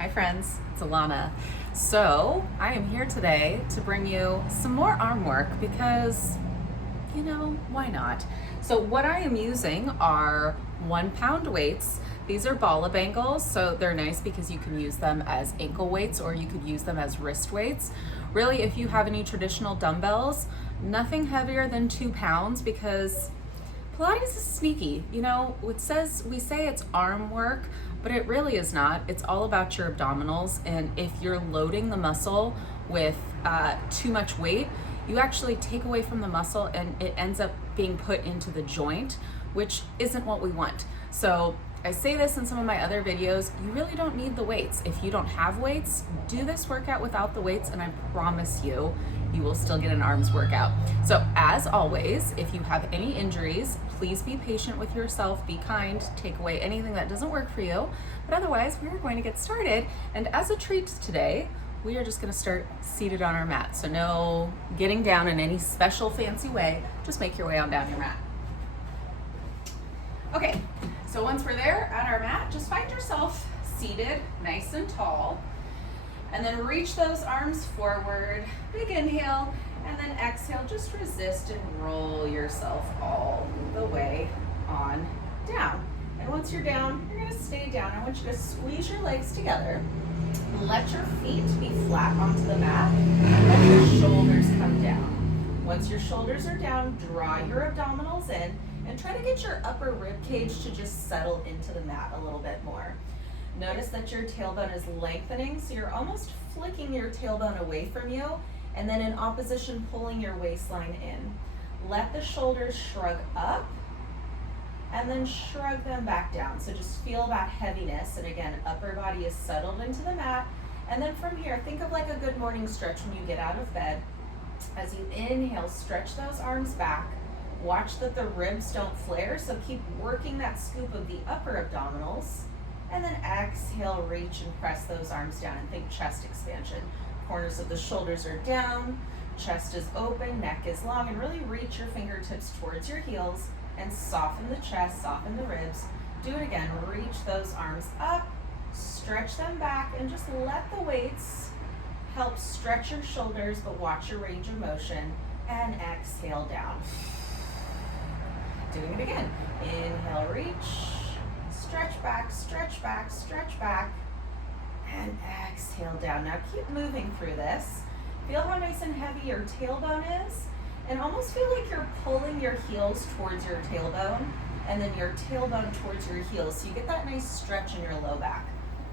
Hi friends, it's Alana. So I am here today to bring you some more arm work because, why not? So what I am using are 1 pound weights. These are bala bangles, so they're nice because you can use them as ankle weights or you could use them as wrist weights. Really, if you have any traditional dumbbells, nothing heavier than 2 pounds because Pilates is sneaky. We say it's arm work, but it really is not. It's all about your abdominals. And if you're loading the muscle with too much weight, you actually take away from the muscle and it ends up being put into the joint, which isn't what we want. So I say this in some of my other videos, you really don't need the weights. If you don't have weights, do this workout without the weights and I promise you, you will still get an arms workout. So as always, if you have any injuries, please be patient with yourself, be kind, take away anything that doesn't work for you. But otherwise, we are going to get started. And as a treat today, we are just gonna start seated on our mat. So no getting down in any special fancy way, just make your way on down your mat. Okay, so once we're there at our mat, just find yourself seated nice and tall. And then reach those arms forward, big inhale, and then exhale, just resist and roll yourself all the way on down. And once you're down, you're gonna stay down. I want you to squeeze your legs together. Let your feet be flat onto the mat, and let your shoulders come down. Once your shoulders are down, draw your abdominals in, and try to get your upper rib cage to just settle into the mat a little bit more. Notice that your tailbone is lengthening, so you're almost flicking your tailbone away from you, and then in opposition, pulling your waistline in. Let the shoulders shrug up, and then shrug them back down. So just feel that heaviness, and again, upper body is settled into the mat. And then from here, think of like a good morning stretch when you get out of bed. As you inhale, stretch those arms back. Watch that the ribs don't flare, so keep working that scoop of the upper abdominals. And then exhale, reach and press those arms down and think chest expansion. Corners of the shoulders are down, chest is open, neck is long, and really reach your fingertips towards your heels and soften the chest, soften the ribs. Do it again, reach those arms up, stretch them back, and just let the weights help stretch your shoulders, but watch your range of motion, and exhale down. Doing it again. Inhale, reach. Stretch back, stretch back, stretch back, and exhale down. Now keep moving through this. Feel how nice and heavy your tailbone is, and almost feel like you're pulling your heels towards your tailbone, and then your tailbone towards your heels, so you get that nice stretch in your low back.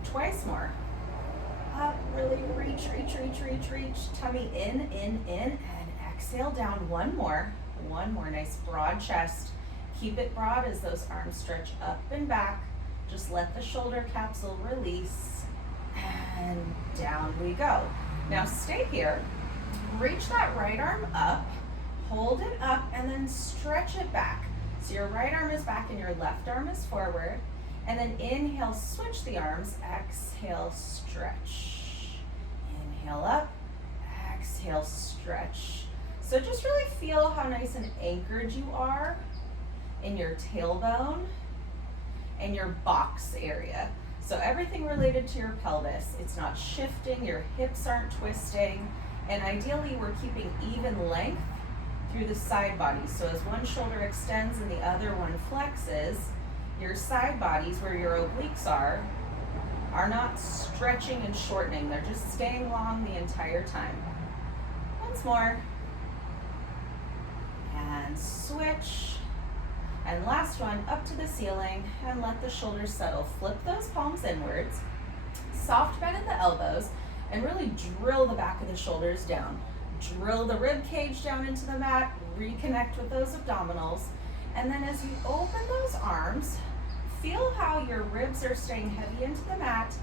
Twice more. Up, really reach, reach, reach, reach, reach. Tummy in, and exhale down. One more, nice broad chest. Keep it broad as those arms stretch up and back. Just let the shoulder capsule release, and down we go. Now stay here, reach that right arm up, hold it up, and then stretch it back. So your right arm is back and your left arm is forward. And then inhale, switch the arms, exhale, stretch. Inhale up, exhale, stretch. So just really feel how nice and anchored you are in your tailbone and your box area. So everything related to your pelvis, it's not shifting, your hips aren't twisting, and ideally we're keeping even length through the side bodies. So as one shoulder extends and the other one flexes, your side bodies, where your obliques are not stretching and shortening, they're just staying long the entire time. Once more, and switch. And last one, up to the ceiling, and let the shoulders settle. Flip those palms inwards, soft bend at the elbows, and really drill the back of the shoulders down. Drill the rib cage down into the mat, reconnect with those abdominals, and then as you open those arms, feel how your ribs are staying heavy into the mat,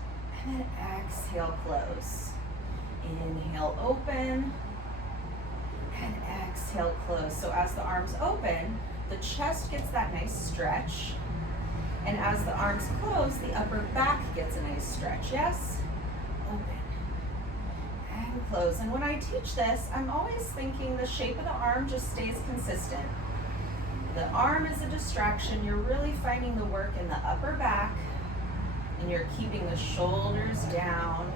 and then exhale, close. Inhale, open, and exhale, close. So as the arms open, the chest gets that nice stretch, and as the arms close, the upper back gets a nice stretch. Yes? Open and close. And when I teach this, I'm always thinking the shape of the arm just stays consistent. The arm is a distraction. You're really finding the work in the upper back, And you're keeping the shoulders down.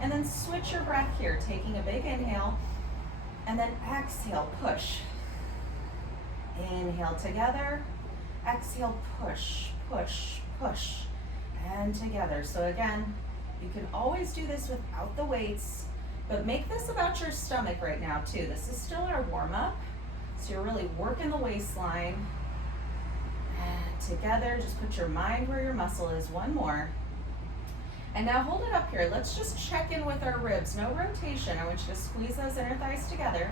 And then switch your breath here, taking a big inhale, and then exhale, push. Inhale together, exhale, push, push, push, and together. So again, you can always do this without the weights, but make this about your stomach right now too. This is still our warm-up, so you're really working the waistline. And together, just put your mind where your muscle is. One more. And now hold it up here. Let's just check in with our ribs. No rotation. I want you to squeeze those inner thighs together.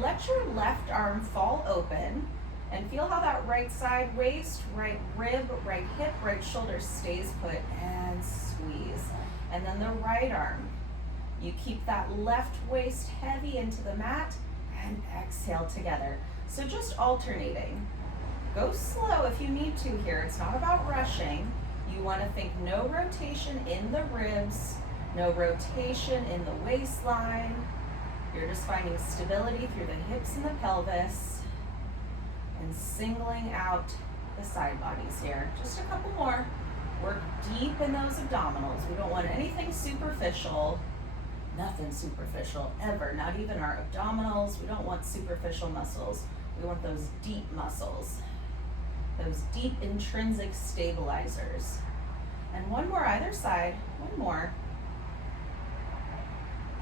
Let your left arm fall open and feel how that right side waist, right rib, right hip, right shoulder stays put, and squeeze. And then the right arm. You keep that left waist heavy into the mat and exhale together. So just alternating. Go slow if you need to here. It's not about rushing. You want to think no rotation in the ribs, no rotation in the waistline. You're just finding stability through the hips and the pelvis and singling out the side bodies here. Just a couple more. Work deep in those abdominals. We don't want anything superficial, nothing superficial ever, not even our abdominals. We don't want superficial muscles. We want those deep muscles. Those deep intrinsic stabilizers. And one more either side, one more.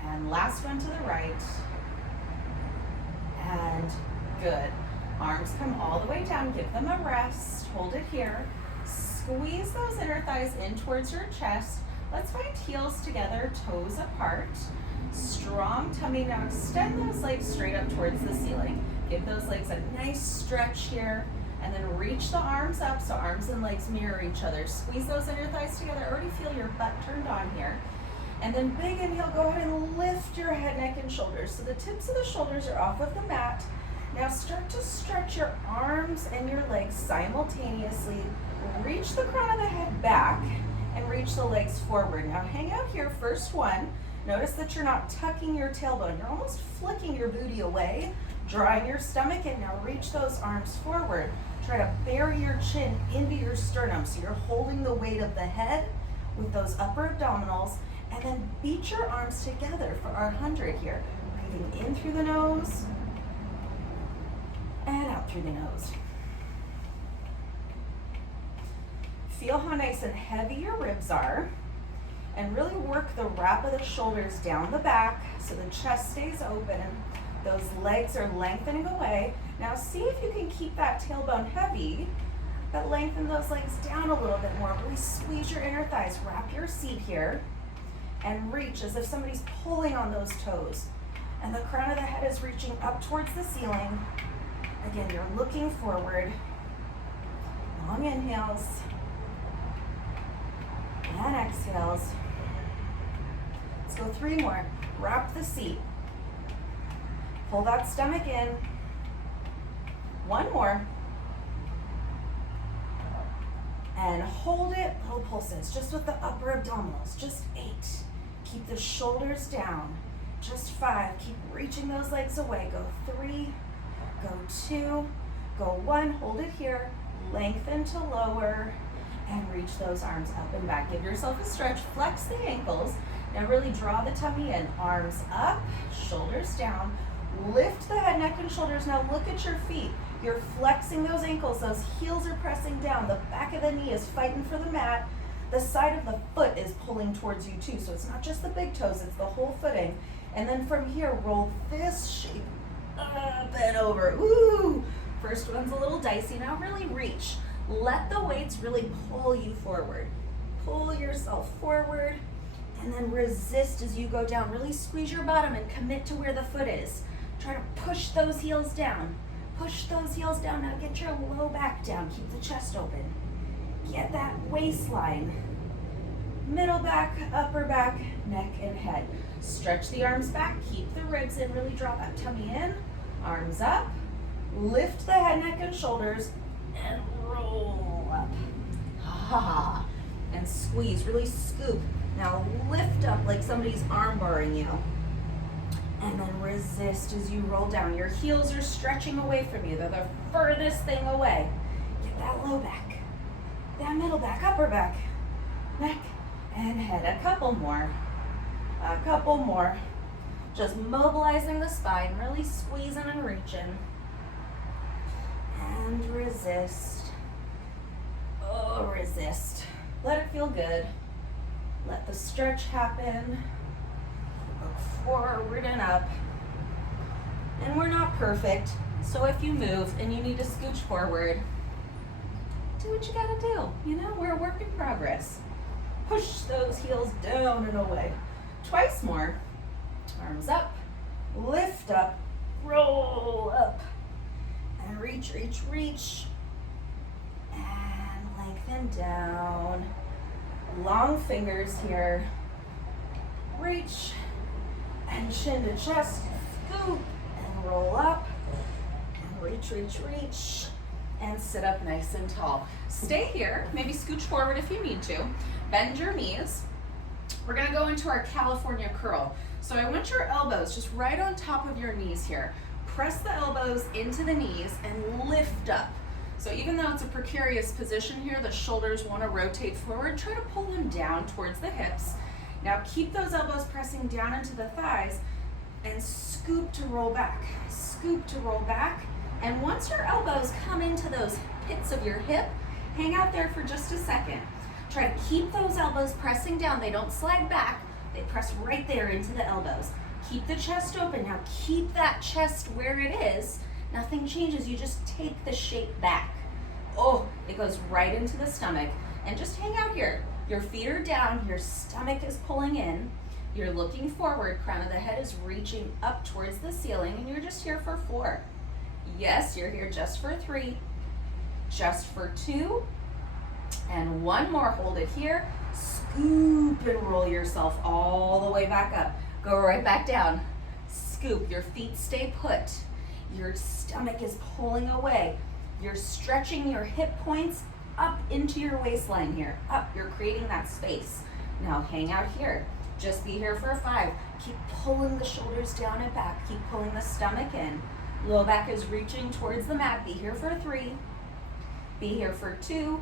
And last one to the right. And good. Arms come all the way down, give them a rest, hold it here. Squeeze those inner thighs in towards your chest. Let's find heels together, toes apart. Strong tummy. Now extend those legs straight up towards the ceiling. Give those legs a nice stretch here. And then reach the arms up so arms and legs mirror each other. Squeeze those inner thighs together. I already feel your butt turned on here. And then big inhale, go ahead and lift your head, neck, and shoulders. So the tips of the shoulders are off of the mat. Now start to stretch your arms and your legs simultaneously. Reach the crown of the head back and reach the legs forward. Now hang out here, first one. Notice that you're not tucking your tailbone. You're almost flicking your booty away, drawing your stomach in. Now reach those arms forward. Try to bury your chin into your sternum so you're holding the weight of the head with those upper abdominals, and then beat your arms together for our 100 here. Breathing in through the nose and out through the nose. Feel how nice and heavy your ribs are, and really work the wrap of the shoulders down the back so the chest stays open. Those legs are lengthening away. Now see if you can keep that tailbone heavy, but lengthen those legs down a little bit more. Really squeeze your inner thighs. Wrap your seat here and reach as if somebody's pulling on those toes. And the crown of the head is reaching up towards the ceiling. Again, you're looking forward. Long inhales and exhales. Let's go 3 more. Wrap the seat. Pull that stomach in. 1 more. And hold it, little pulses, just with the upper abdominals. Just 8. Keep the shoulders down. Just 5. Keep reaching those legs away. Go 3, go 2, go 1. Hold it here. Lengthen to lower and reach those arms up and back. Give yourself a stretch. Flex the ankles. Now really draw the tummy in. Arms up, shoulders down. Lift the head, neck, and shoulders. Now look at your feet. You're flexing those ankles. Those heels are pressing down. The back of the knee is fighting for the mat. The side of the foot is pulling towards you too. So it's not just the big toes, it's the whole footing. And then from here, roll this shape up and over. Ooh! First one's a little dicey. Now really reach. Let the weights really pull you forward. Pull yourself forward and then resist as you go down. Really squeeze your bottom and commit to where the foot is. Try to push those heels down. Push those heels down. Now get your low back down. Keep the chest open. Get that waistline. Middle back, upper back, neck and head. Stretch the arms back. Keep the ribs in. Really draw that tummy in. Arms up. Lift the head, neck, and shoulders. And roll up. Ha. And squeeze. Really scoop. Now lift up like somebody's arm barring you. And then resist as you roll down. Your heels are stretching away from you. They're the furthest thing away. Get that low back, that middle back, upper back. neck, and head. A couple more. A couple more. Just mobilizing the spine, really squeezing and reaching. And resist. Oh, resist. Let it feel good. Let the stretch happen. Go forward and up. And we're not perfect, so if you move and you need to scooch forward, do what you gotta do. You know, we're a work in progress. Push those heels down and away. Twice more. Arms up, lift up, roll up, and reach, reach, reach, and lengthen down. Long fingers here. Reach, and chin to chest, scoop, and roll up, and reach, reach, reach, and sit up nice and tall. Stay here, maybe scooch forward if you need to. Bend your knees. We're gonna go into our California curl. So I want your elbows just right on top of your knees here. Press the elbows into the knees and lift up. So even though it's a precarious position here, the shoulders wanna rotate forward, try to pull them down towards the hips. Now keep those elbows pressing down into the thighs and scoop to roll back. Scoop to roll back. And once your elbows come into those pits of your hip, hang out there for just a second. Try to keep those elbows pressing down. They don't slide back. They press right there into the elbows. Keep the chest open. Now keep that chest where it is. Nothing changes. You just take the shape back. Oh, it goes right into the stomach. And just hang out here. Your feet are down. Your stomach is pulling in. You're looking forward. Crown of the head is reaching up towards the ceiling. And you're just here for 4. Yes, you're here just for 3. Just for 2. And 1 more, hold it here. Scoop and roll yourself all the way back up. Go right back down. Scoop, your feet stay put. Your stomach is pulling away. You're stretching your hip points up into your waistline here. Up, you're creating that space. Now hang out here. Just be here for 5. Keep pulling the shoulders down and back. Keep pulling the stomach in. Low back is reaching towards the mat. Be here for 3. Be here for 2.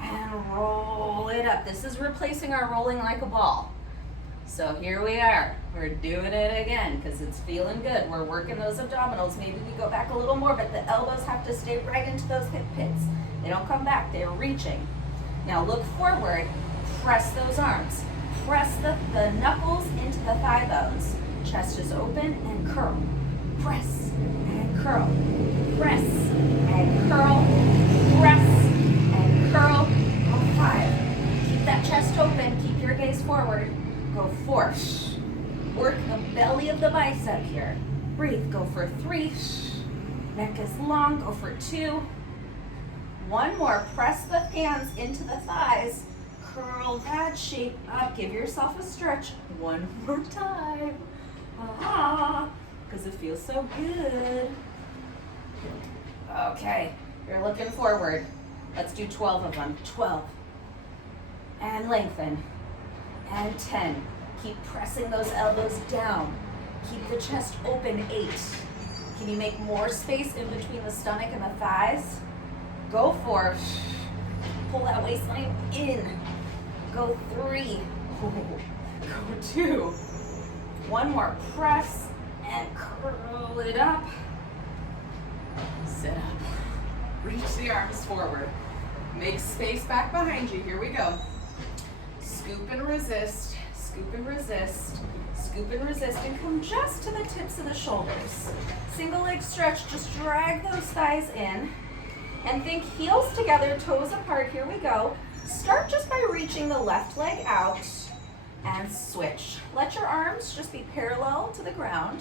And roll it up. This is replacing our rolling like a ball. So here we are. We're doing it again because it's feeling good. We're working those abdominals. Maybe we go back a little more, but the elbows have to stay right into those hip pits. They don't come back. They're reaching. Now look forward. Press those arms. Press the knuckles into the thigh bones. Chest is open and curl. Press and curl. Press and curl. Press and curl. Go 5. Keep that chest open. Keep your gaze forward. Go 4. Work the belly of the bicep here. Breathe. Go for 3. Neck is long. Go for 2. 1 more. Press the hands into the thighs. Curl that shape up. Give yourself a stretch. 1 more time. Because it feels so good. Okay. You're looking forward. Let's do 12 of them. 12. And lengthen. And 10. Keep pressing those elbows down. Keep the chest open. 8. Can you make more space in between the stomach and the thighs? Go 4. Pull that waistline in. Go 3. Go 2. 1 more. Press and curl it up. Sit up. Reach the arms forward. Make space back behind you. Here we go. Scoop and resist. Scoop and resist. Scoop and resist. And come just to the tips of the shoulders. Single leg stretch. Just drag those thighs in. And think heels together, toes apart. Here we go. Start just by reaching the left leg out and switch. Let your arms just be parallel to the ground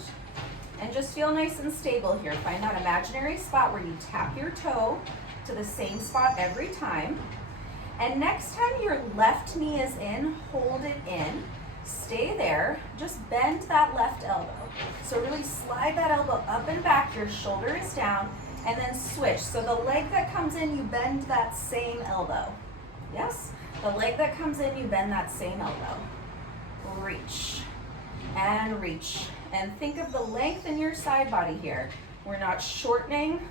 and just feel nice and stable here. Find that imaginary spot where you tap your toe to the same spot every time. And next time your left knee is in, hold it in. Stay there. Just bend that left elbow. So really slide that elbow up and back. Your shoulder is down. And then switch. So the leg that comes in, you bend that same elbow. Yes? The leg that comes in, you bend that same elbow. Reach. And reach. And think of the length in your side body here. We're not shortening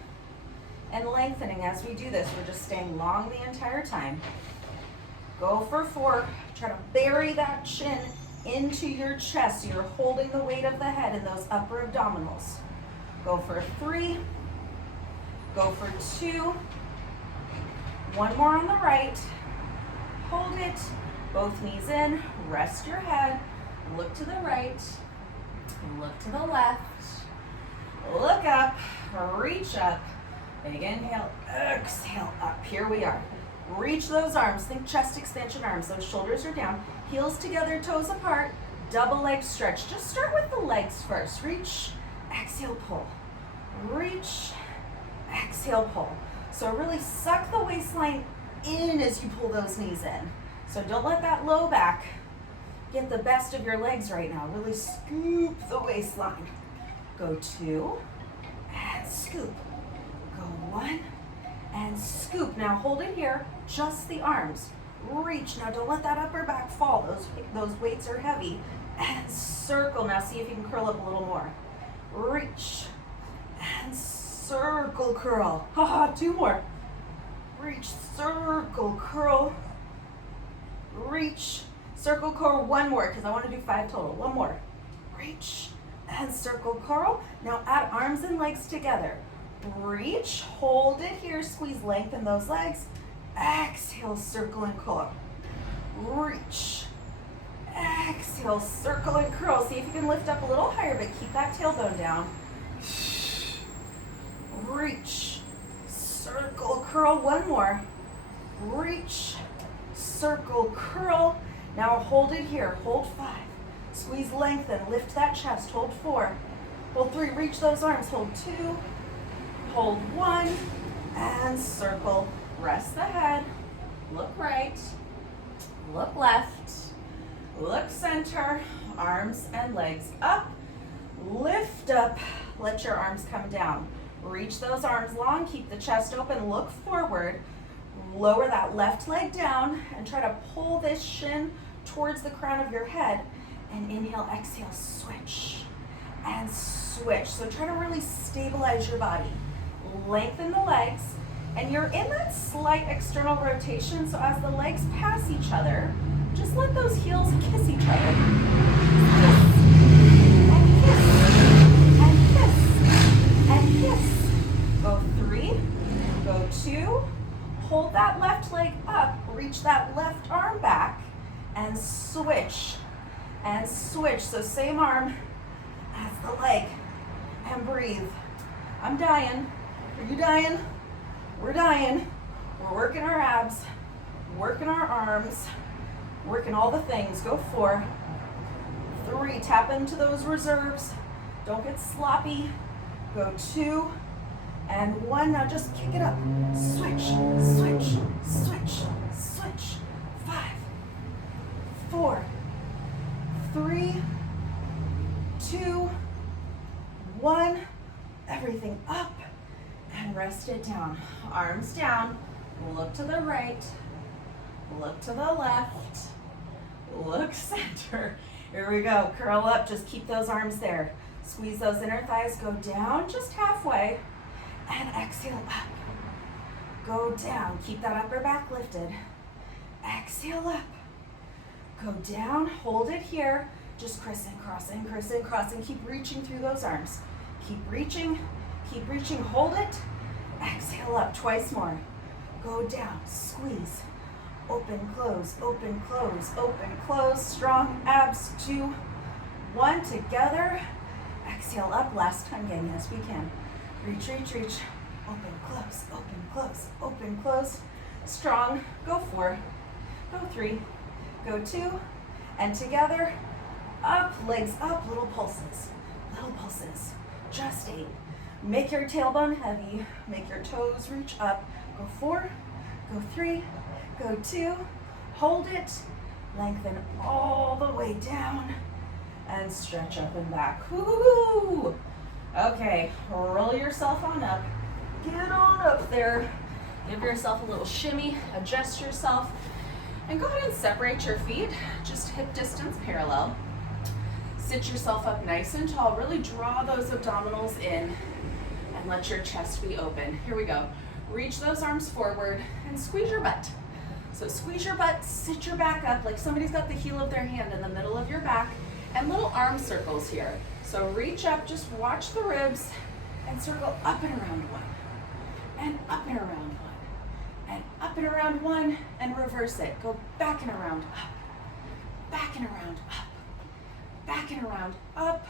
and lengthening as we do this. We're just staying long the entire time. Go for 4. Try to bury that chin into your chest. So you're holding the weight of the head in those upper abdominals. Go for 3. Go for 2. One more on the right. Hold it. Both knees in. Rest your head. Look to the right. Look to the left. Look up. Reach up. Big inhale. Exhale up. Here we are. Reach those arms. Think chest extension arms. Those shoulders are down. Heels together, toes apart. Double leg stretch. Just start with the legs first. Reach. Exhale, pull. Reach. Exhale, pull. So really suck the waistline in as you pull those knees in. So don't let that low back get the best of your legs right now. Really scoop the waistline. Go 2 and scoop. Go 1 and scoop. Now hold it here, just the arms. Reach. Now don't let that upper back fall. Those weights are heavy. And circle. Now see if you can curl up a little more. Reach and circle curl. 2 more. Reach, circle curl. Reach, circle curl. 1 more because I want to do 5 total. 1 more. Reach and circle curl. Now add arms and legs together. Reach, hold it here, squeeze, lengthen those legs. Exhale, circle and curl. Reach. Exhale, circle and curl. See if you can lift up a little higher, but keep that tailbone down. Reach, circle, curl. 1 more. Reach, circle, curl. Now hold it here. Hold 5. Squeeze, lengthen. Lift that chest. Hold 4. Hold 3. Reach those arms. Hold 2. Hold 1. And circle. Rest the head. Look right. Look left. Look center. Arms and legs up. Lift up. Let your arms come down. Reach those arms long. Keep the chest open. Look forward. Lower that left leg down and try to pull this shin towards the crown of your head. And inhale, exhale, switch. And switch. So try to really stabilize your body. Lengthen the legs. And you're in that slight external rotation. So as the legs pass each other, just let those heels kiss each other. Kiss. And kiss. And kiss. And kiss. Go 3. Go 2. Hold that left leg up. Reach that left arm back. And switch. And switch. So same arm as the leg. And breathe. I'm dying. Are you dying? We're dying. We're working our abs, working our arms, working all the things. Go 4. 3. Tap into those reserves. Don't get sloppy. Go 2 and 1. Now just kick it up. Switch, switch, switch, switch. 5, 4, 3, 2, 1. Everything up and rest it down. Arms down. Look to the right. Look to the left. Look center. Here we go. Curl up. Just keep those arms there. Squeeze those inner thighs. Go down just halfway. And exhale up. Go down. Keep that upper back lifted. Exhale up. Go down. Hold it here. Just criss and cross and criss and cross. And keep reaching through those arms. Keep reaching. Keep reaching. Hold it. Exhale up. Twice more. Go down. Squeeze. Open, close, open, close, open, close. Strong abs. 2, 1. Together. Exhale up. Last time again. Yes, we can. Reach, reach, reach. Open, close, open, close, open, close. Strong. Go 4. Go 3. Go 2. And together. Up. Legs up. Little pulses. Little pulses. Just 8. Make your tailbone heavy. Make your toes reach up. Go 4. Go 3. Go 2. Hold it. Lengthen all the way down. And stretch up and back. Woo! Okay, roll yourself on up. Get on up there. Give yourself a little shimmy. Adjust yourself. And go ahead and separate your feet. Just hip distance parallel. Sit yourself up nice and tall. Really draw those abdominals in. And let your chest be open. Here we go. Reach those arms forward and squeeze your butt. So So squeeze your butt, sit your back up like somebody's got the heel of their hand in the middle of your back, and little arm circles here. So reach up, just watch the ribs, and circle up and around one, and up and around one, and up and around one, and reverse it. Go back and around, up, back and around, up, back and around, up,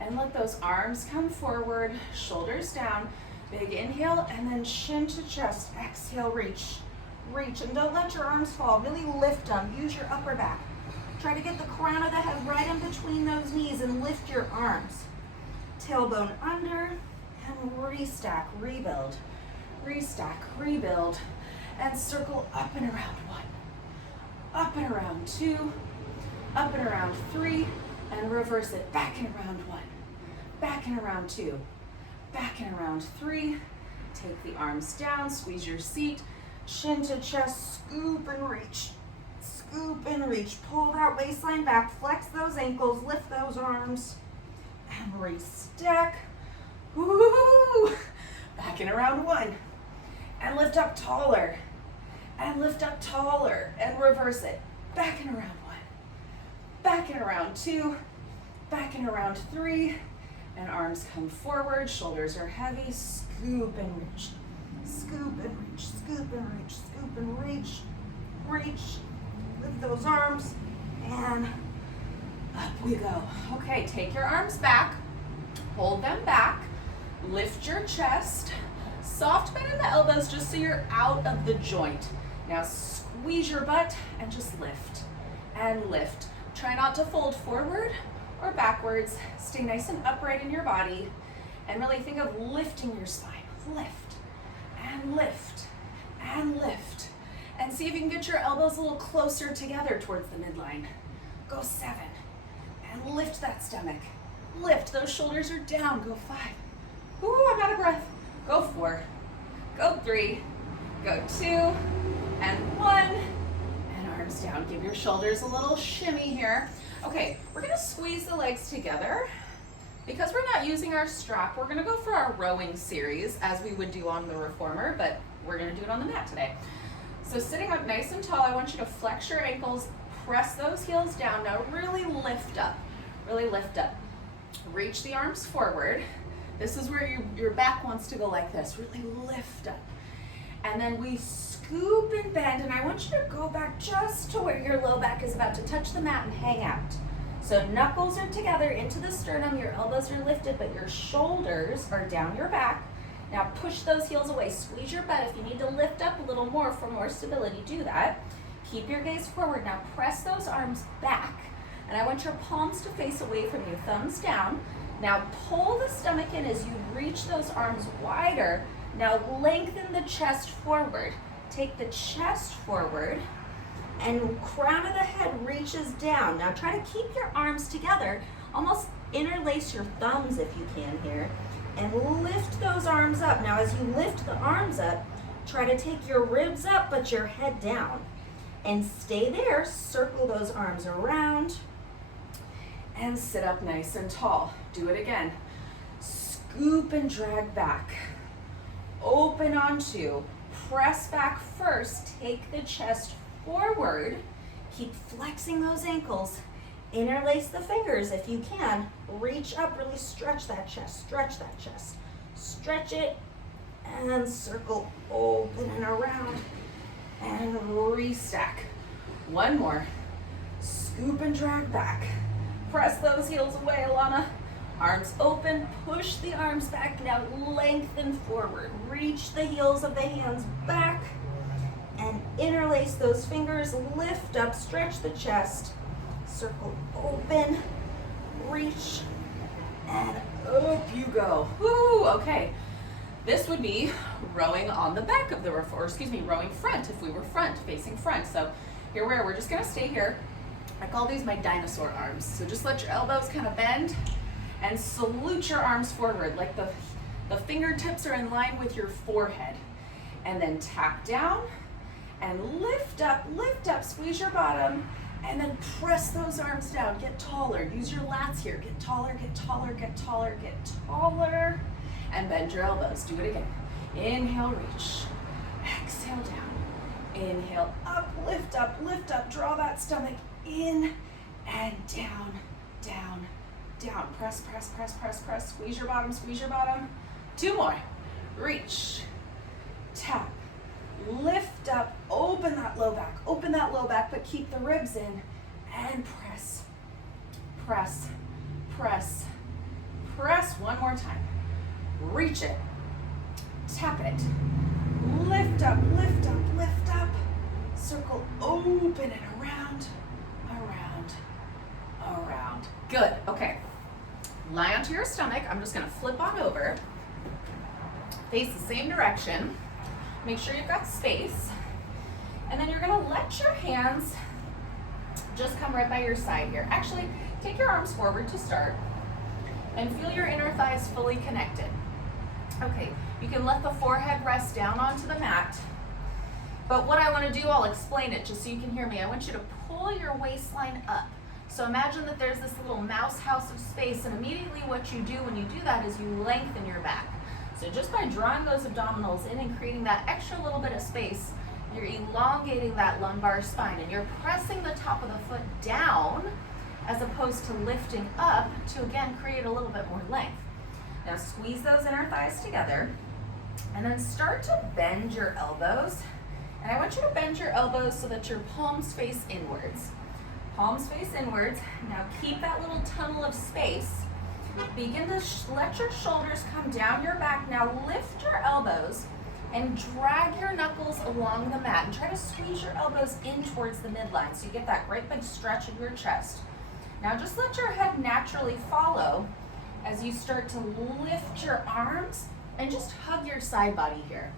and let those arms come forward, shoulders down. Big inhale, and then chin to chest. Exhale, reach. Reach, and don't let your arms fall. Really lift them. Use your upper back. Try to get the crown of the head right in between those knees and lift your arms. Tailbone under, and restack, rebuild. Restack, rebuild, and circle up and around one. Up and around two, up and around three, and reverse it. Back and around one. Back and around two. Back and around three. Take the arms down, squeeze your seat. Chin to chest, scoop and reach. Scoop and reach. Pull that waistline back, flex those ankles, lift those arms, and restack. Woo! Back and around one. And lift up taller. And lift up taller. And reverse it. Back and around one. Back and around two. Back and around three. And arms come forward, shoulders are heavy. Scoop and reach. Scoop and reach, scoop and reach, scoop and reach, reach, lift those arms, and up we go. Okay, take your arms back, hold them back, lift your chest, soft bend in the elbows just so you're out of the joint. Now squeeze your butt and just lift and lift. Try not to fold forward or backwards. Stay nice and upright in your body, and really think of lifting your spine. Lift. And lift, and lift. And see if you can get your elbows a little closer together towards the midline. Go 7, and lift that stomach. Lift, those shoulders are down. Go 5. Ooh, I'm out of breath. Go 4, go 3, go 2, and 1, and arms down. Give your shoulders a little shimmy here. Okay, we're gonna squeeze the legs together. Because we're not using our strap, we're gonna go for our rowing series as we would do on the reformer, but we're gonna do it on the mat today. So sitting up nice and tall, I want you to flex your ankles, press those heels down. Now really lift up, really lift up. Reach the arms forward. This is where your back wants to go like this. Really lift up. And then we scoop and bend, and I want you to go back just to where your low back is about to touch the mat and hang out. So knuckles are together into the sternum, your elbows are lifted, but your shoulders are down your back. Now push those heels away, squeeze your butt. If you need to lift up a little more for more stability, do that. Keep your gaze forward. Now press those arms back, and I want your palms to face away from you, thumbs down. Now pull the stomach in as you reach those arms wider. Now lengthen the chest forward. Take the chest forward, and crown of the head reaches down. Now try to keep your arms together. Almost interlace your thumbs if you can here, and lift those arms up. Now as you lift the arms up, try to take your ribs up but your head down. And stay there, circle those arms around, and sit up nice and tall. Do it again. Scoop and drag back. Open onto. Press back first. Take the chest forward, keep flexing those ankles, interlace the fingers if you can, reach up, really stretch that chest, stretch it, and circle open and around, and restack. One more, scoop and drag back, press those heels away, Alana, arms open, push the arms back, now lengthen forward, reach the heels of the hands back, and interlace those fingers, lift up, stretch the chest, circle open, reach, and up you go. Woo, okay. This would be rowing on the back of the rowing front if we were facing front. So here we're just gonna stay here. I call these my dinosaur arms. So just let your elbows kind of bend and salute your arms forward, like the fingertips are in line with your forehead. And then tap down, and lift up, squeeze your bottom, and then press those arms down. Get taller, use your lats here. Get taller, get taller, get taller, get taller, and bend your elbows. Do it again. Inhale, reach. Exhale down. Inhale, up, draw that stomach in and down, down, down. Press, press, press, press, press. Squeeze your bottom, squeeze your bottom. 2 more. Reach, tap, lift up, open that low back, but keep the ribs in, and press, press, press, press. One more time. Reach it, tap it, lift up, lift up, lift up. Circle open and around, around, around. Good, okay. Lie onto your stomach. I'm just gonna flip on over. Face the same direction. Make sure you've got space. And then you're gonna let your hands just come right by your side here. Actually, take your arms forward to start and feel your inner thighs fully connected. Okay, you can let the forehead rest down onto the mat. But what I want to do, I'll explain it just so you can hear me. I want you to pull your waistline up. So imagine that there's this little mouse house of space, and immediately what you do when you do that is you lengthen your back. So just by drawing those abdominals in and creating that extra little bit of space, you're elongating that lumbar spine, and you're pressing the top of the foot down as opposed to lifting up to, again, create a little bit more length. Now squeeze those inner thighs together, and then start to bend your elbows. And I want you to bend your elbows so that your palms face inwards. Palms face inwards. Now keep that little tunnel of space. Begin to let your shoulders come down your back. Now lift your elbows and drag your knuckles along the mat. And try to squeeze your elbows in towards the midline so you get that great big stretch of your chest. Now just let your head naturally follow as you start to lift your arms and just hug your side body here.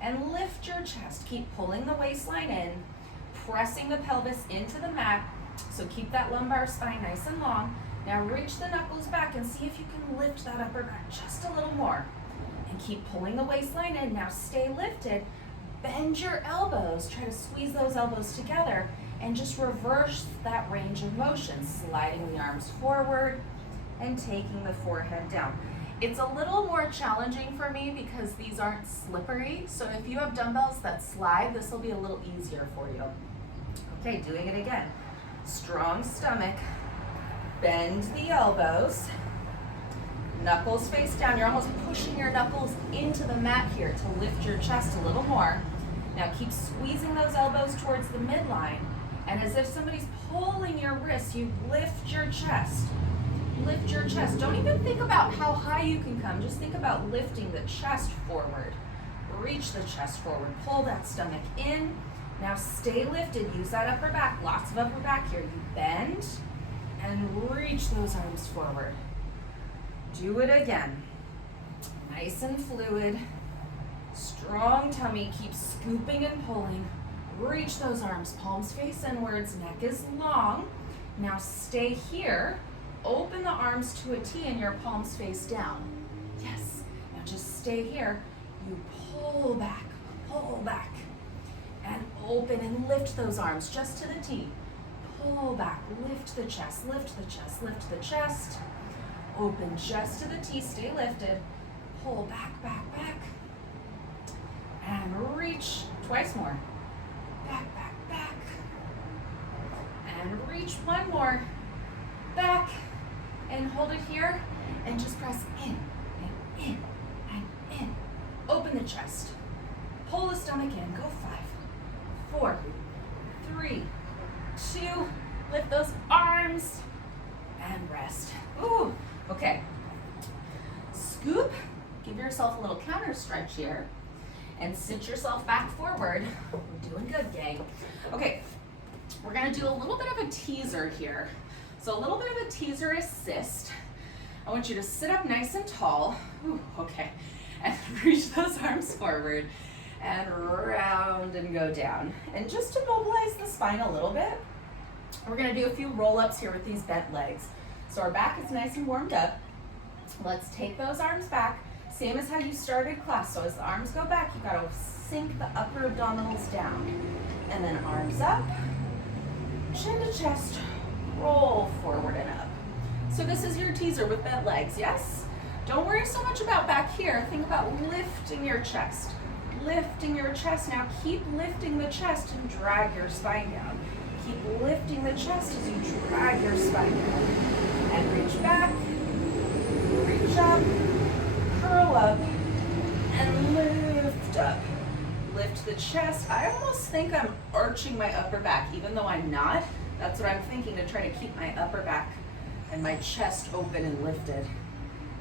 And lift your chest. Keep pulling the waistline in, pressing the pelvis into the mat. So keep that lumbar spine nice and long. Now reach the knuckles back and see if you can lift that upper back just a little more. And keep pulling the waistline in. Now stay lifted. Bend your elbows. Try to squeeze those elbows together and just reverse that range of motion, sliding the arms forward and taking the forehead down. It's a little more challenging for me because these aren't slippery. So if you have dumbbells that slide, this will be a little easier for you. Okay, doing it again. Strong stomach. Bend the elbows. Knuckles face down. You're almost pushing your knuckles into the mat here to lift your chest a little more. Now keep squeezing those elbows towards the midline. And as if somebody's pulling your wrists, you lift your chest. Lift your chest. Don't even think about how high you can come. Just think about lifting the chest forward. Reach the chest forward. Pull that stomach in. Now stay lifted. Use that upper back. Lots of upper back here. You bend and reach those arms forward. Do it again. Nice and fluid. Strong tummy. Keep scooping and pulling. Reach those arms. Palms face inwards. Neck is long. Now stay here. Open the arms to a T and your palms face down. Yes. Now just stay here. You pull back, and open and lift those arms just to the T. Pull back, lift the chest, lift the chest, lift the chest. Open just to the T, stay lifted. Pull back, back, back. And reach twice more. Back, back, back. And reach one more. Back. And hold it here, and just press in, and in, and in. Open the chest. Pull the stomach in. Go 5, 4, 3, 2. Lift those arms, and rest. Ooh, okay. Scoop. Give yourself a little counter stretch here, and sit yourself back forward. We're doing good, gang. Okay, we're gonna do a little bit of a teaser here. So a little bit of a teaser assist. I want you to sit up nice and tall. Ooh, okay. And reach those arms forward and round and go down. And just to mobilize the spine a little bit, we're gonna do a few roll-ups here with these bent legs. So our back is nice and warmed up. Let's take those arms back, same as how you started class. So as the arms go back, you gotta sink the upper abdominals down. And then arms up, chin to chest, roll forward and up. So this is your teaser with bent legs, yes? Don't worry so much about back here. Think about lifting your chest, lifting your chest. Now keep lifting the chest and drag your spine down. Keep lifting the chest as you drag your spine down. And reach back, reach up, curl up, and lift up. Lift the chest. I almost think I'm arching my upper back, even though I'm not. That's what I'm thinking, to try to keep my upper back and my chest open and lifted.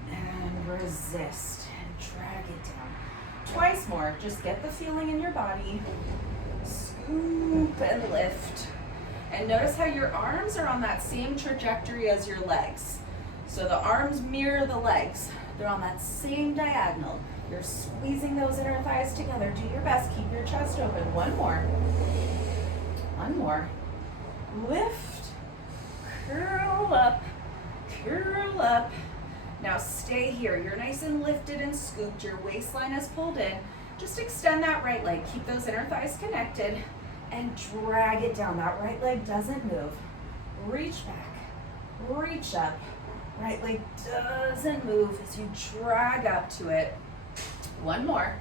And resist and drag it down. Twice more. Just get the feeling in your body. Scoop and lift. And notice how your arms are on that same trajectory as your legs. So the arms mirror the legs. They're on that same diagonal. You're squeezing those inner thighs together. Do your best. Keep your chest open. One more. One more. Lift. Curl up. Curl up. Now stay here. You're nice and lifted and scooped. Your waistline is pulled in. Just extend that right leg. Keep those inner thighs connected and drag it down. That right leg doesn't move. Reach back. Reach up. Right leg doesn't move as you drag up to it. One more.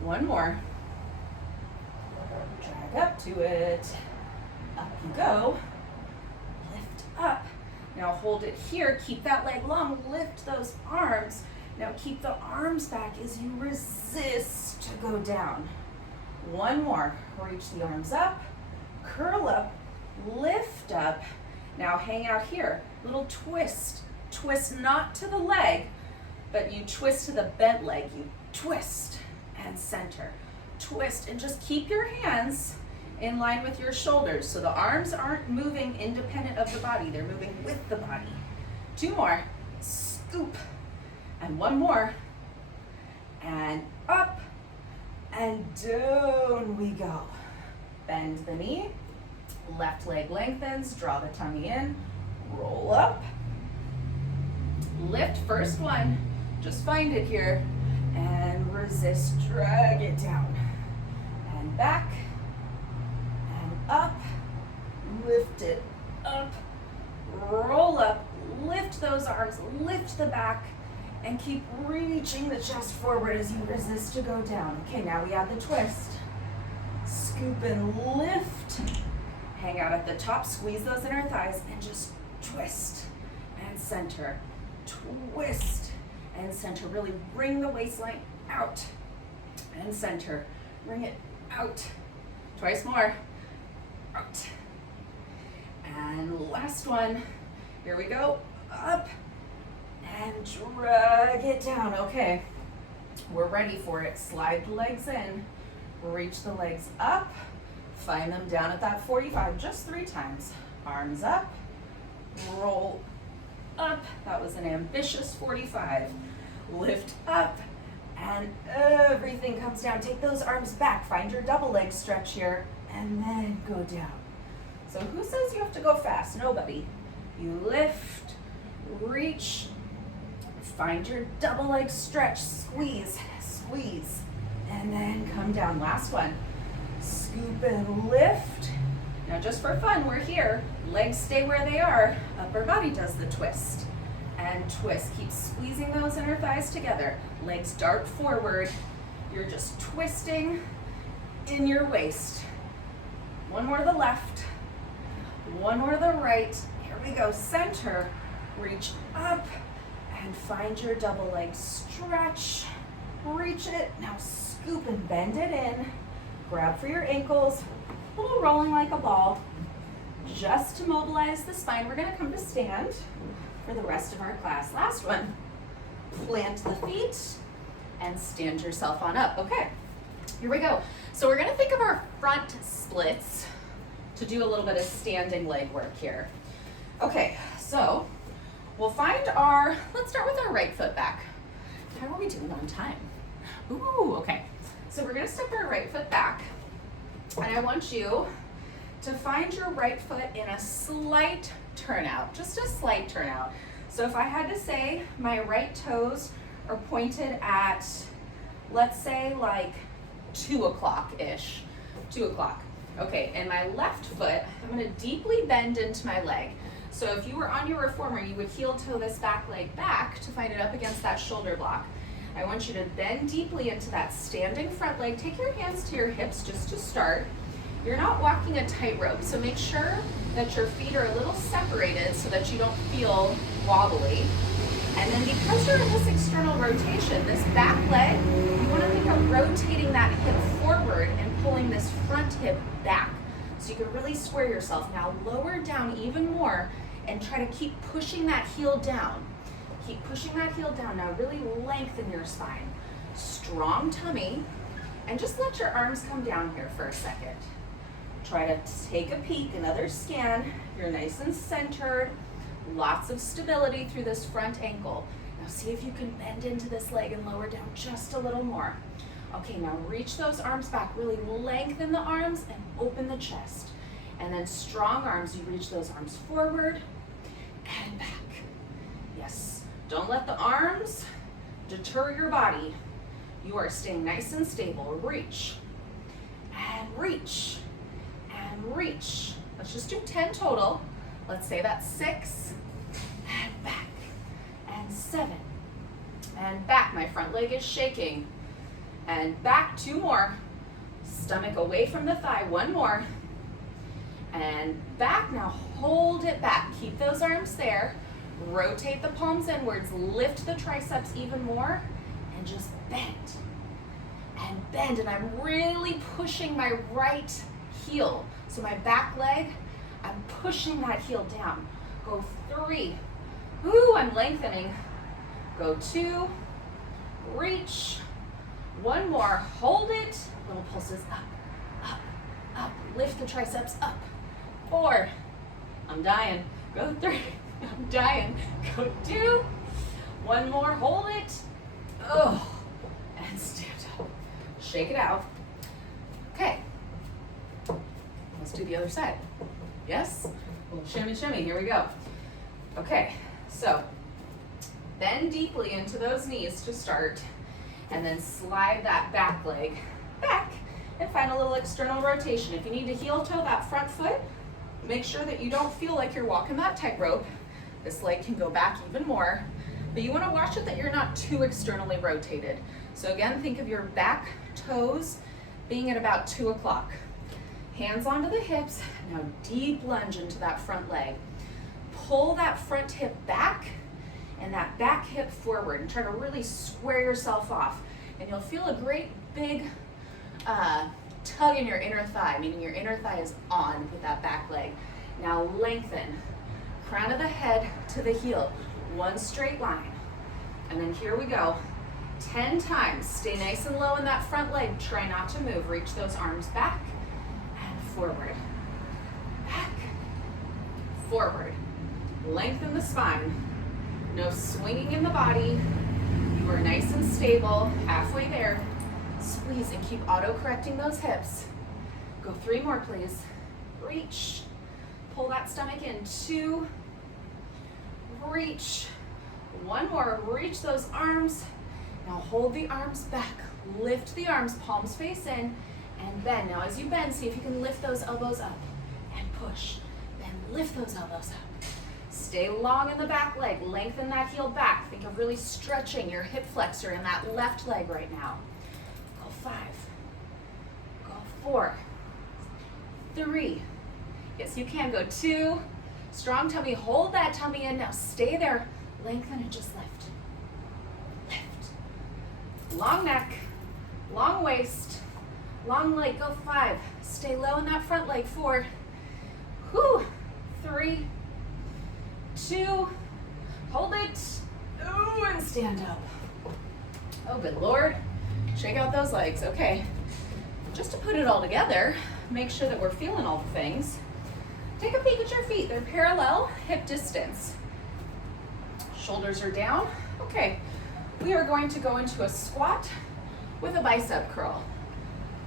One more. Drag up to it. Up you go. Lift up. Now hold it here. Keep that leg long. Lift those arms. Now keep the arms back as you resist to go down. One more. Reach the arms up. Curl up. Lift up. Now hang out here. Little twist. Twist not to the leg, but you twist to the bent leg. You twist and center. Twist and just keep your hands in line with your shoulders. So the arms aren't moving independent of the body. They're moving with the body. Two more. Scoop. And one more. And up and down we go. Bend the knee. Left leg lengthens. Draw the tummy in. Roll up. Lift first one. Just find it here. And resist. Drag it down. And back. Up, lift it up, roll up, lift those arms, lift the back, and keep reaching the chest forward as you resist to go down. Okay, now we add the twist. Scoop and lift. Hang out at the top, squeeze those inner thighs, and just twist and center. Twist and center. Really bring the waistline out and center. Bring it out. Twice more. Out. And last one. Here we go. Up and drag it down. Okay, we're ready for it. Slide the legs in. Reach the legs up. Find them down at that 45. Just 3 times. Arms up. Roll up. That was an ambitious 45. Lift up. And everything comes down. Take those arms back. Find your double leg stretch here. And then go down. So who says you have to go fast? Nobody. You lift, reach, find your double leg stretch, squeeze, squeeze, and then come down. Last one. Scoop and lift. Now just for fun, we're here. Legs stay where they are. Upper body does the twist. And twist. Keep squeezing those inner thighs together. Legs dart forward. You're just twisting in your waist. One more to the left, one more to the right. Here we go, center, reach up and find your double leg stretch. Reach it, now scoop and bend it in. Grab for your ankles, a little rolling like a ball. Just to mobilize the spine, we're gonna come to stand for the rest of our class. Last one, plant the feet and stand yourself on up. Okay, here we go. So we're gonna think of our front splits to do a little bit of standing leg work here. Okay, so we'll find our, let's start with our right foot back. How are we doing on time? Ooh, okay. So we're gonna step our right foot back, and I want you to find your right foot in a slight turnout, just a slight turnout. So if I had to say my right toes are pointed at, let's say like 2 o'clock-ish, 2 o'clock. Okay, and my left foot, I'm gonna deeply bend into my leg. So if you were on your reformer, you would heel toe this back leg back to find it up against that shoulder block. I want you to bend deeply into that standing front leg. Take your hands to your hips just to start. You're not walking a tightrope, so make sure that your feet are a little separated so that you don't feel wobbly. And then because you're in this external rotation, this back leg, you want to think of rotating that hip forward and pulling this front hip back. So you can really square yourself. Now lower down even more and try to keep pushing that heel down. Keep pushing that heel down. Now really lengthen your spine. Strong tummy. And just let your arms come down here for a second. Try to take a peek, another scan. You're nice and centered. Lots of stability through this front ankle. Now see if you can bend into this leg and lower down just a little more. Okay, now reach those arms back. Really lengthen the arms and open the chest. And then strong arms, you reach those arms forward and back. Yes, don't let the arms deter your body. You are staying nice and stable. Reach and reach and reach. Let's just do 10 total. Let's say that's 6 and back and 7 and back. My front leg is shaking and back. 2 more. Stomach away from the thigh. 1 more and back. Now hold it back. Keep those arms there. Rotate the palms inwards. Lift the triceps even more and just bend and bend. And I'm really pushing my right heel. So my back leg, I'm pushing that heel down. Go 3. Ooh, I'm lengthening. Go 2. Reach. 1 more. Hold it. Little pulses up, up, up. Lift the triceps up. 4. I'm dying. Go 3. I'm dying. Go 2. 1 more. Hold it. Oh, and stand up. Shake it out. Okay. Let's do the other side. Yes? Shimmy, shimmy. Here we go. Okay, so bend deeply into those knees to start, and then slide that back leg back and find a little external rotation. If you need to heel toe that front foot, make sure that you don't feel like you're walking that tightrope. This leg can go back even more, but you want to watch it that you're not too externally rotated. So again, think of your back toes being at about 2 o'clock. Hands onto the hips. Now deep lunge into that front leg. Pull that front hip back and that back hip forward and try to really square yourself off. And you'll feel a great big tug in your inner thigh, meaning your inner thigh is on with that back leg. Now lengthen. Crown of the head to the heel. 1 straight line. And then here we go. 10 times. Stay nice and low in that front leg. Try not to move. Reach those arms back. Forward, back, forward. Lengthen the spine. No swinging in the body. You are nice and stable, halfway there. Squeeze and keep auto-correcting those hips. Go 3 more, please. Reach. Pull that stomach in. 2. Reach. 1 more. Reach those arms. Now hold the arms back. Lift the arms, palms face in. And bend. Now as you bend, see if you can lift those elbows up and push. Then lift those elbows up. Stay long in the back leg. Lengthen that heel back. Think of really stretching your hip flexor in that left leg right now. Go 5. Go 4. 3. Yes, you can. Go 2. Strong tummy. Hold that tummy in. Now stay there. Lengthen and just lift. Lift. Long neck. Long waist. Long leg, go 5. Stay low in that front leg. 4. Whew. 3. 2. Hold it. Ooh, and stand up. Oh, good Lord. Shake out those legs. Okay. Just to put it all together, make sure that we're feeling all the things. Take a peek at your feet. They're parallel, hip distance. Shoulders are down. Okay. We are going to go into a squat with a bicep curl.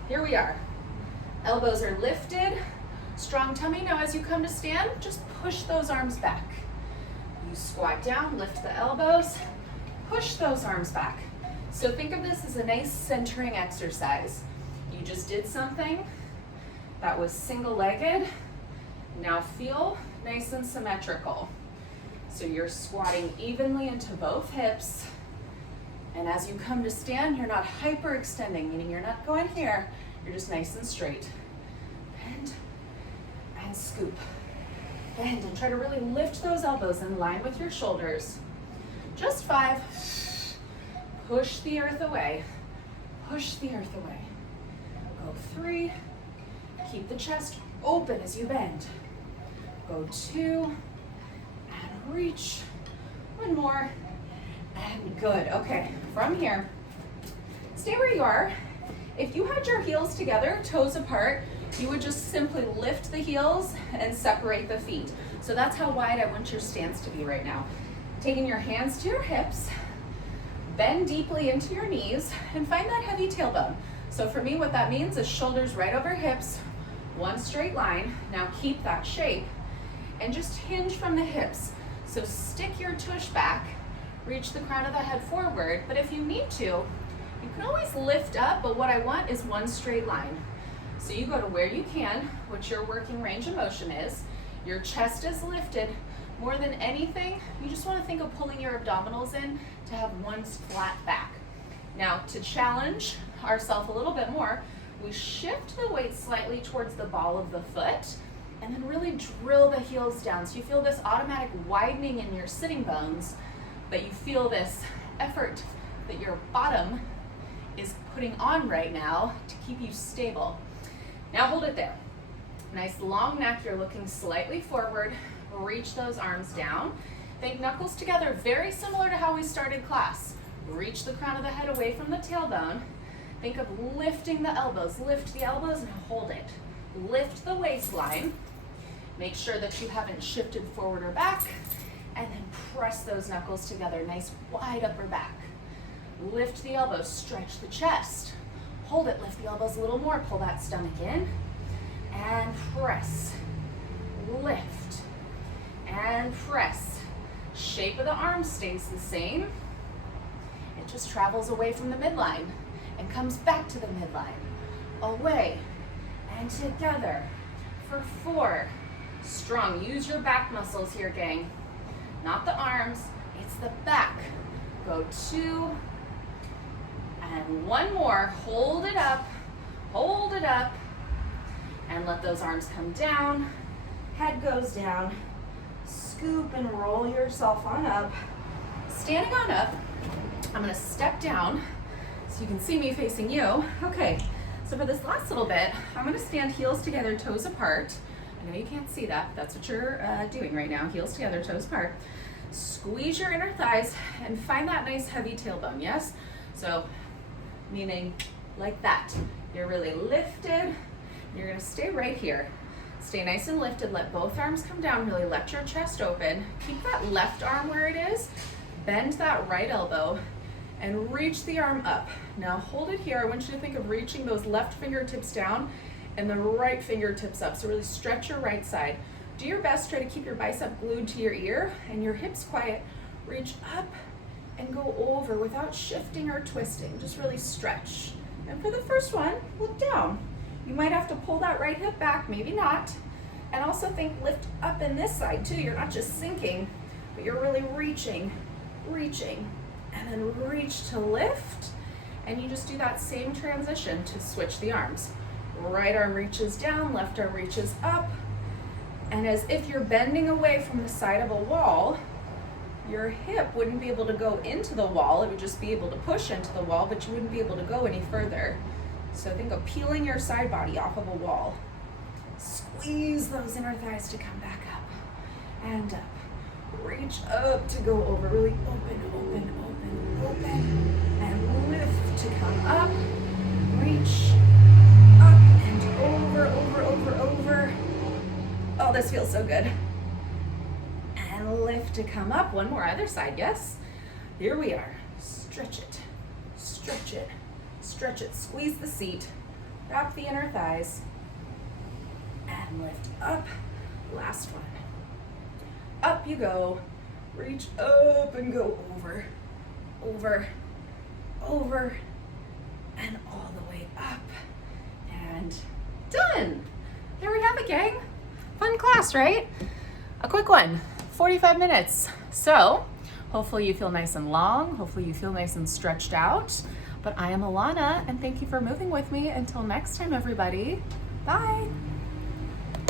Here we are. Elbows are lifted. Strong tummy. Now as you come to stand, just push those arms back. You squat down, lift the elbows, push those arms back. So think of this as a nice centering exercise. You just did something that was single-legged. Now feel nice and symmetrical. So you're squatting evenly into both hips And as you come to stand, you're not hyperextending, meaning you're not going here. You're just nice and straight. Bend and scoop. Bend and try to really lift those elbows in line with your shoulders. Just 5. Push the earth away. Push the earth away. Go 3. Keep the chest open as you bend. Go 2. And reach. 1 more. And good. Okay, from here, stay where you are. If you had your heels together, toes apart, you would just simply lift the heels and separate the feet. So that's how wide I want your stance to be right now. Taking your hands to your hips, bend deeply into your knees, and find that heavy tailbone. So for me, what that means is shoulders right over hips, one straight line. Now keep that shape and just hinge from the hips. So stick your tush back, reach the crown of the head forward, but if you need to, you can always lift up, but what I want is one straight line. So you go to where you can, what your working range of motion is. Your chest is lifted. More than anything, you just want to think of pulling your abdominals in to have one flat back. Now, to challenge ourselves a little bit more, we shift the weight slightly towards the ball of the foot, and then really drill the heels down. So you feel this automatic widening in your sitting bones, but you feel this effort that your bottom is putting on right now to keep you stable. Now hold it there. Nice long neck, you're looking slightly forward. Reach those arms down. Think knuckles together, very similar to how we started class. Reach the crown of the head away from the tailbone. Think of lifting the elbows. Lift the elbows and hold it. Lift the waistline. Make sure that you haven't shifted forward or back. And then press those knuckles together, nice wide upper back. Lift the elbows, stretch the chest. Hold it, lift the elbows a little more, pull that stomach in. And press, lift, and press. Shape of the arms stays the same. It just travels away from the midline and comes back to the midline. Away and together for 4. Strong, use your back muscles here, gang. Not the arms, it's the back. Go 2, and 1 more. Hold it up, and let those arms come down. Head goes down. Scoop and roll yourself on up. Standing on up, I'm gonna step down so you can see me facing you. Okay, so for this last little bit, I'm gonna stand heels together, toes apart. I know you can't see that, but that's what you're doing right now. Heels together, toes apart. Squeeze your inner thighs and find that nice heavy tailbone, yes? So, meaning like that. You're really lifted. You're gonna stay right here. Stay nice and lifted, let both arms come down, really let your chest open. Keep that left arm where it is. Bend that right elbow and reach the arm up. Now hold it here. I want you to think of reaching those left fingertips down and the right fingertips up. So really stretch your right side. Do your best, try to keep your bicep glued to your ear and your hips quiet. Reach up and go over without shifting or twisting. Just really stretch. And for the first one, look down. You might have to pull that right hip back, maybe not. And also think lift up in this side too. You're not just sinking, but you're really reaching, and then reach to lift. And you just do that same transition to switch the arms. Right arm reaches down, left arm reaches up. And as if you're bending away from the side of a wall, your hip wouldn't be able to go into the wall. It would just be able to push into the wall, but you wouldn't be able to go any further. So think of peeling your side body off of a wall. Squeeze those inner thighs to come back up and up. Reach up to go over, really open, and lift to come up. Reach up and over. Oh, this feels so good. And lift to come up. One more, other side, yes? Here we are. Stretch it. Squeeze the seat. Wrap the inner thighs. And lift up. Last one. Up you go. Reach up and go over, and all the way up. And done. There we have it, gang. Fun class, right? A quick one, 45 minutes. So Hopefully you feel nice and long. Hopefully you feel nice and stretched out. But I am Alana, and thank you for moving with me. Until next time, everybody. Bye.